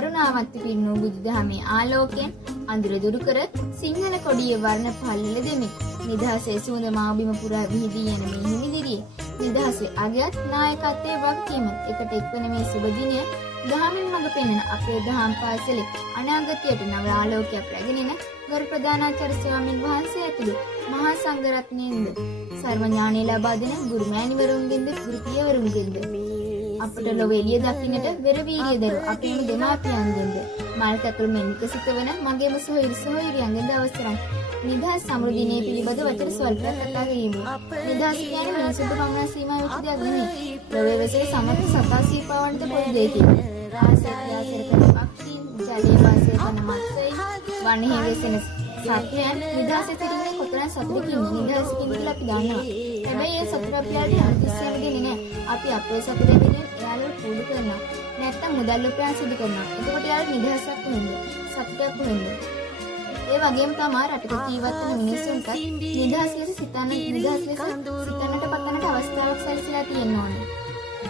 කරුණාවන්ත පිරිනු බුදුදහමේ ආලෝකයෙන් අඳුර දුරු කර සිංහල කොඩියේ වර්ණ පහළල දෙමි. නිදහසේ සුවඳ මාබිම පුරා විහිදී යන මේ හිමිදිරියේ නිදහසේ අගයත් නායකත්වයේ වගකීමත් එකට එක්වන මේ සුබ දිනය දහමින් මඟ පෙන්වන අපේ දහම් පාසලේ අනාගතයට නව ආලෝකයක් රැගෙනෙන ගරු ප්‍රධානාචාර්ය ස්වාමීන් වහන්සේ ඇතුළු මහා සංඝරත්නයෙන්ද සර්ව ඥානෙ ලබා දෙන ගුරු මෑණිවරුන්ගෙන්ද ගුරු පියවරුන්ගෙන්ද අපට ලොව එළිය දකින්නට වෙර වීර්යය දරු අපේම දෙමාපියන්ගෙන්ද මල් කැකුළු මෙන් විකසිත වන මගේම සොහිරියන්ගෙන්ද අවසරයි. නිදහස් සමෘද්ධියේ පිළිබඳ වචන ස්වල්පයක් කතා කිරීම. නිදහස් කියන්නේ මිනිසුන්ට පමණ සීමා වෙච්ච දෙයක් නෙමෙයි. ලෝකයේ වෙසෙන සමස්ත සතා සීපාවන්ට පොදු දෙයකි. රාසයාසර කරන පක්ෂීන්, ජලයේ වාසය කරන මත්ස්‍යයන්, වනයේ වෙසෙන සත්වයන් නිදහසේ සිටින්නේ කොතරම් සතුටකින් නිදහසකින් කියලා අපි දන්නවා. හැබැයි ඒ සතුට අපිට හදිස්සියම දෙන්නේ නැහැ. අපි අපේ සතුට දෙන්නේ එයාලට පුරුදු කරනවා. නැත්තම් මුදල් උපයන් සිදු කරනවා. එතකොට එයාලට නිදහසක් වෙන්නේ. සතුටක් වෙන්නේ. ඒ වගේම තමයි රටක ජීවත් වෙන මිනිස්සුන්ට නිදහස් ලෙස සිතන්නට පතන්නට අවස්ථාවක් සැලසීලා තියෙනවා.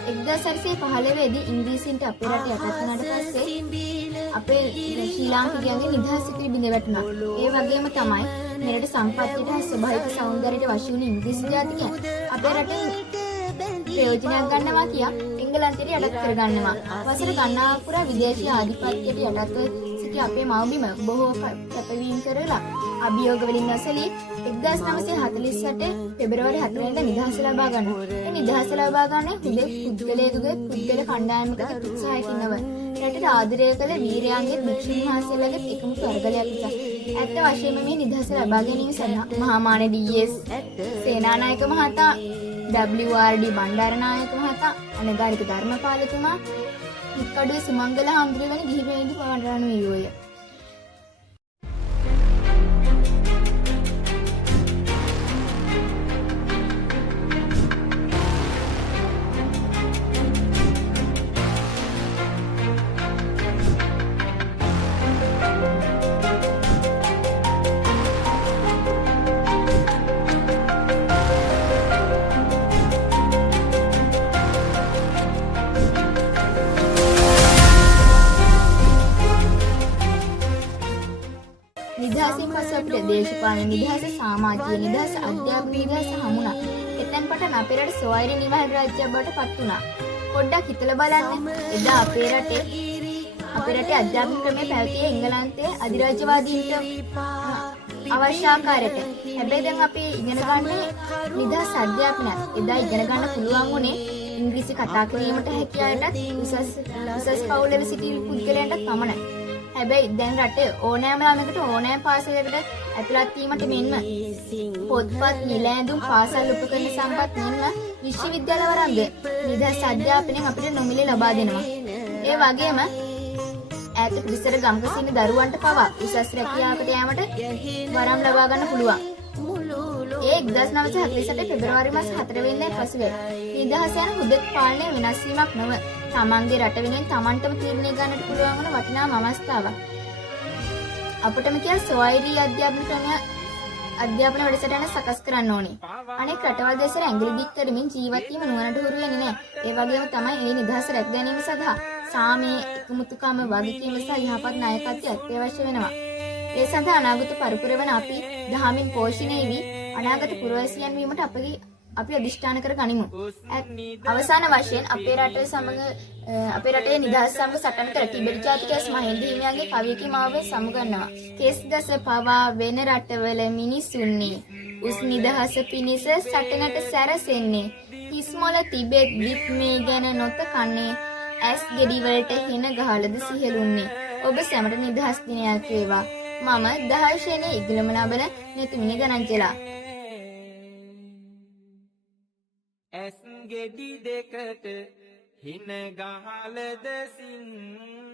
1915 දී ඉංග්‍රීසින්ට අපේ රට යටත් වුණාට පස්සේ අපේ ශ්‍රී ලාංකිකයන්ගේ නිදහස පිළිබිඳ වැටුණා. ඒ වගේම තමයි මෙරට සම්පත්තියට හා ස්වභාවික සෞන්දර්යයට වශී වුණු ඉංග්‍රීසි ජාතිකයන් අපේ රටේ ප්‍රයෝජනයක් ගන්නවා කියා එංගලන්තයට යටත් කරගන්නවා. වසර ගණනාවක් පුරා විදේශීය ආධිපත්‍යයට යටත්ව සිටි අපේ මව්බිම බොහෝ කැපවීම් කරලා අභියෝග වලින් නැසලී 1948 පෙබරවාරි 4 වෙනිදා නිදහස ලබා ගන්නවා. මේ නිදහස ලබා ගන්නේ හුදෙක් පුද්ගලයෙකුගේ පුද්ගල කණ්ඩායමක උත්සාහයකින් නව. රටට ආදරය කළ වීරයන්ගේ භික්ෂුන් වහන්සේලාගේ එකම පෙරගලයක් නිසා. ඇත්ත වශයෙන්ම මේ නිදහස ලබා ගැනීම සඳහා මහාමාන ඩී.එස්. සේනානායක මහතා, W.R.D. බණ්ඩාරනායක මහතා, අනගාരിക ධර්මපාලතුමා, හික්කඩුවේ සුමංගල හාමුදුරුවෝ වැනි ගිහි වේදි පවරාණු වීයෝය. නිදහසින් පසු අපිට දේශපාලන නිදහස, සමාජීය නිදහස, අධ්‍යාපන නිදහස හමුණා. එතෙන් පටන් අපේ රට සොයරි නිවහල් රාජ්‍යයක් බවට පත් වුණා. පොඩ්ඩක් හිතලා බලන්න. එදා අපේ රටේ අධ්‍යාපන ක්‍රමය පැවතියේ එංගලන්තයේ අධිරාජ්‍යවාදීන්ට අවශ්‍ය ආකාරයට. හැබැයි දැන් අපි ඉගෙන ගන්නේ නිදහස් අධ්‍යාපනය. එදා ඉගෙන ගන්න පුළුවන් වුණේ ඉංග්‍රීසි කතා කිරීමට හැකියාවටත් උසස් පවුල්වල සිටි පුද්ගලයන්ට පමණයි. හැබැයි දැන් රටේ ඕනෑම ළමයකට ඕනෑම පාසලකට ඇතුළත් වීමට මෙන්ම පොත්පත්, නිලැඳුම්, පාසල් උපකරණ සම්පත් මෙන්ම විශ්වවිද්‍යාල වරන්ද නිදහස් අධ්‍යාපනයෙන් අපිට නොමිලේ ලබා දෙනවා. ඒ වගේම ඈත පිරිසර ගම්ක සිටින දරුවන්ට පවා උසස් රැකියාවකට යාමට වරම් ලබා ගන්න පුළුවන්. ඒ 1948 පෙබරවාරි මාස 4 වෙනිදා පසුවේ නිදහස යන හුදෙක් පාලනය වෙනස් වීමක් නොව තමන්ගේ රට වෙනුවෙන් තමන්ටම තීරණය ගන්නට පුළුවන් වන වටිනාම අවස්ථාවක්. අපිටම කියන සොයරි අධ්‍යාපන වැඩසටහන සකස් කරන්න ඕනේ. අනෙක් රටවල් දෙසර ඇඟිලි දික් කරමින් ජීවත් වීම නුවණට හුරු වෙන්නේ නැහැ. ඒ වගේම තමයි මේ නිදහස රැක ගැනීම සඳහා සාමයේ එකමුතුකම, වගකීම සහ යහපත් නායකත්වය අත්‍යවශ්‍ය වෙනවා. ඒ සඳහා අනාගත පරපුර වන අපි දහමින් පෝෂණය වී අනාගත පුරවැසියන් වීමට අපි අධිෂ්ඨාන කර ගනිමු. අවසාන වශයෙන් අපේ රටේ නිදහස් සමග සටන් කර තිබෙන ජාතිකයස් මහින්ද හිමියන්ගේ කවියකින් මාවෙන් සමුගන්නවා. කෙස්දස පවා වෙන රටවල මිනිසුන්නේ උස් නිදහස පිණිස සටනට සැරසෙන්නේ. හිස්මොල තිබෙත් විත් මේ ගැන නොතකන්නේ. ඇස් ගෙඩි වලට හෙන ගහලද සිහලුන්නේ. ඔබ සැමට නිදහස් දිනයක් වේවා. මම දහර්ශනයේ ඉගලම ලබන නෙතුමිනි ගණන්ජලා. ඇස් ගෙඩි දෙකට හින ගහලද සිංහලුනේ